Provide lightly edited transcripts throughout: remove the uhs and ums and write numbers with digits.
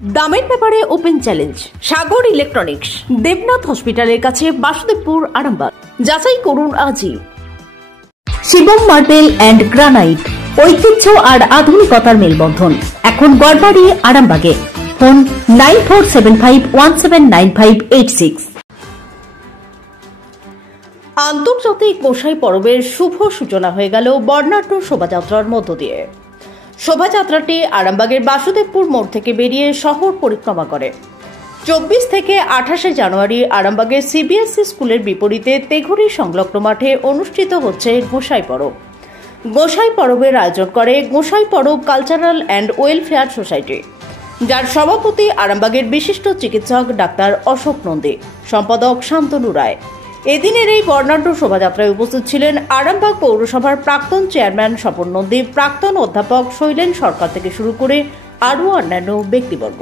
দামের ব্যাপারে open challenge সাগর electronics, Debnath হসপিটালের কাছে, বাসুদেবপুর, আরামবাগ। যাচাই করুন আজই। শিবম মার্বেল অ্যান্ড গ্রানাইট, ঐতিহ্য আর আধুনিকতার মেলবন্ধন, এখন গড়বাড়ি, আরামবাগে। ফোন 9475179586। আন্তর্জাতিক গোসাই পরবের শুভ সূচনা হয়ে গেল বর্ণাঢ্য শোভাযাত্রার মধ্য দিয়ে। শোভাযাত্রাটি আরামবাগের বাসুদেবপুর মোড় থেকে বেরিয়ে শহর পরিক্রমা করে। 24 থেকে 28 জানুয়ারি আরামবাগের সিবিএসই স্কুলের বিপরীতে তেঘুরি সংলগ্ন মাঠে অনুষ্ঠিত হচ্ছে গোসাই পরব। গোসাই পরবের আয়োজন করে গোসাই পরব কালচারাল অ্যান্ড ওয়েলফেয়ার সোসাইটি, যার সভাপতি আরামবাগের বিশিষ্ট চিকিৎসক ডাক্তার অশোক নন্দী, সম্পাদক শান্তনু রায়। এদিনের এই বর্ণাঢ্য শোভাযাত্রায় উপস্থিত ছিলেন আরামবাগ পৌরসভার প্রাক্তন চেয়ারম্যান স্বপন নন্দী, প্রাক্তন অধ্যাপক শৈলেন সরকার থেকে শুরু করে আরও অন্যান্য ব্যক্তিবর্গ।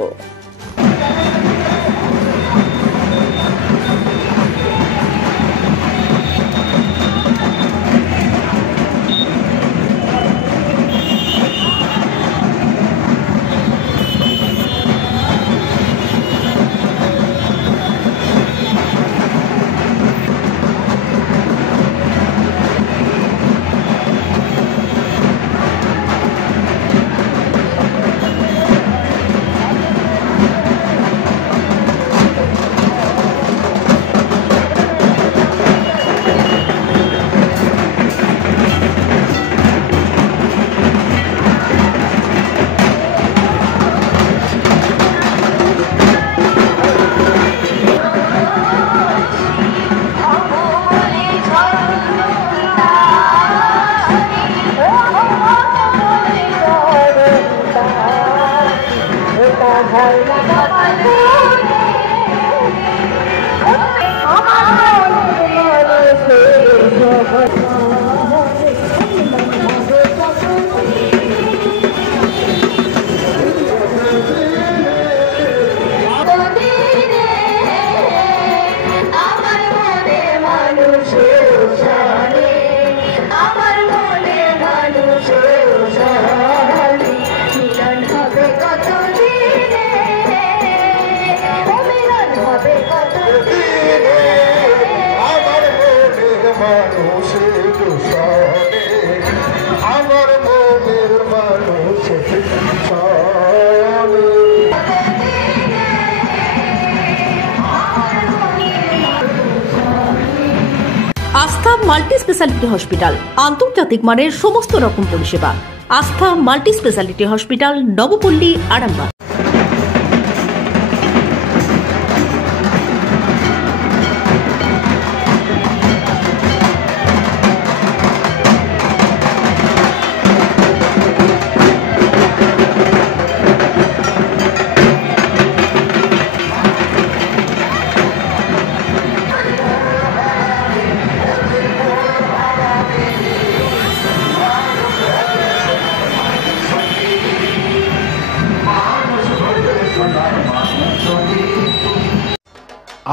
আস্থা মাল্টি স্পেশালিটি হসপিটাল, আন্তর্জাতিক মানের সমস্ত রকম পরিষেবা। Astha multi specialty hospital, Nabapalli, Arambagh.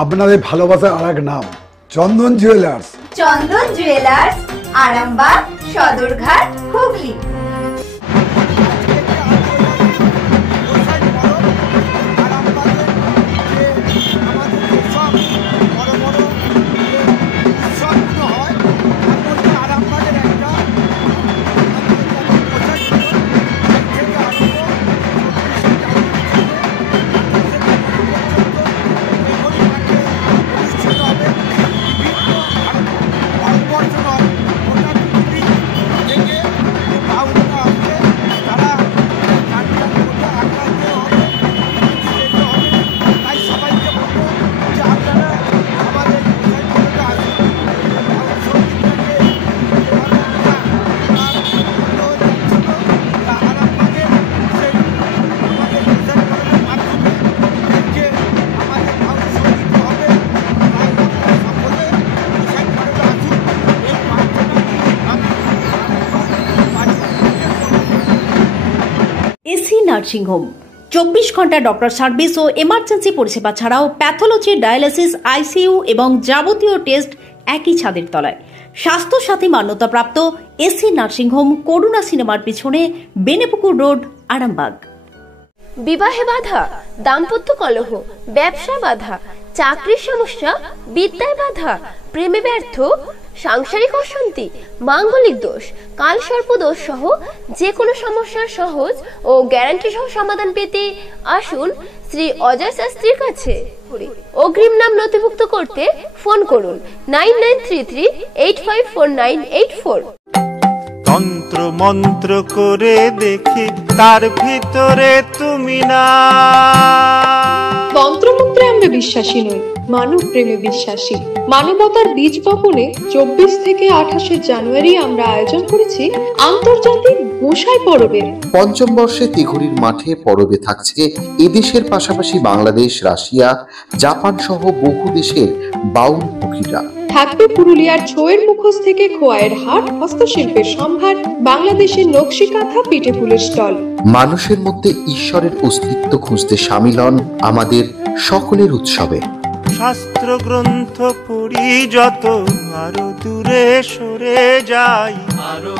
আপনাদের ভালোবাসার আর এক নাম Chandan jewellers. Chandan jewellers, Arambagh, Sadarghat, Hooghly. Nursing home 24 ঘন্টা ডক্টর সার্ভিস ও এমার্জেন্সি পরিষেবা ছাড়াও প্যাথোলজি, ডায়ালিসিস, আইসিইউ এবং যাবতীয় টেস্ট একই ছাদের তলায়। স্বাস্থ্য সাথী মান্যতাপ্রাপ্ত এসি নার্সিং হোম, করুণা সিনেমার পিছনে, বেনেপুকুর রোড, আরামবাগ। বিবাহে বাধা, দাম্পত্য কলহ, ব্যবসা বাধা, চাকরির সমস্যা, বিদ্যায় বাধা, প্রেমে ব্যর্থ, সাংসারিক অশান্তি, মাঙ্গলিক দোষ, কালসর্প দোষ সহ যে কোনো সমস্যার সহজ ও গ্যারান্টি সহ সমাধান পেতে আসুন শ্রী অজয় শাস্ত্রীর কাছে। অগ্রিম নাম নথিভুক্ত করতে ফোন করুন 9933854984। তন্ত্র মন্ত্র করে দেখি তার ভিতরে তুমি না। তন্ত্রমন্ত্রে আমরা বিশ্বাসী নই, মানব প্রেমে বিশ্বাসী। মানবতার বীজ বপনে 24 থেকে 28 জানুয়ারি আমরা আয়োজন করেছি আন্তর্জাতিক গোসাই পরবের। পঞ্চম বর্ষে তিঘুরির মাঠে পরবে থাকছে এদেশের পাশাপাশি বাংলাদেশ, রাশিয়া, জাপান সহ বহু দেশের বাউল পুকিরা। থাকবে পুরুলিয়ার ছোয়ের মুখোশ থেকে খোয়াইয়ের হাট, হস্তশিল্পের সম্ভার, বাংলাদেশের নকশি কাঁথা, পিঠে ফুলের স্টল। মানুষের মধ্যে ঈশ্বরের অস্তিত্ব খুঁজতে সামিল হন আমাদের সকলের উৎসবে। শাস্ত্র গ্রন্থ পড়ি যত আরো দূরে সরে যাই, আরো